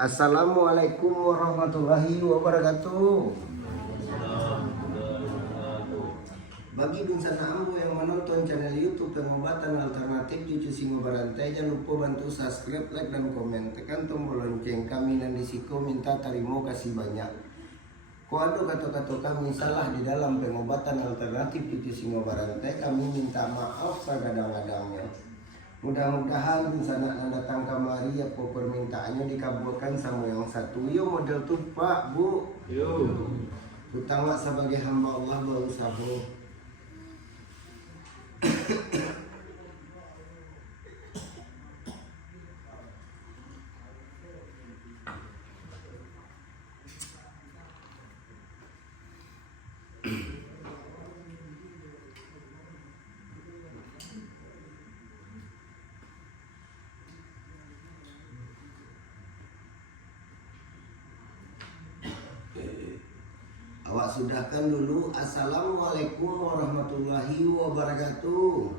Assalamualaikum warahmatullahi wabarakatuh. Bagi Dunsana Ambo yang menonton channel YouTube Pengobatan Alternatif Cucu Singo Barantai, jangan lupa bantu subscribe, like, dan komen. Tekan tombol lonceng. Kami Nandisiko minta terima kasih banyak. Kalau kata-kata kami salah di dalam pengobatan alternatif Cucu Singo Barantai, kami minta maaf segadang-gadangnya. Mudah-mudahan Dunsana datang kemari apa permintaannya dikabulkan sama yang satu. Yo model tuh Pak, Bu. Yo. Utama sebagai hamba Allah berusaha. Awak sudahkan dulu. Assalamualaikum warahmatullahi wabarakatuh.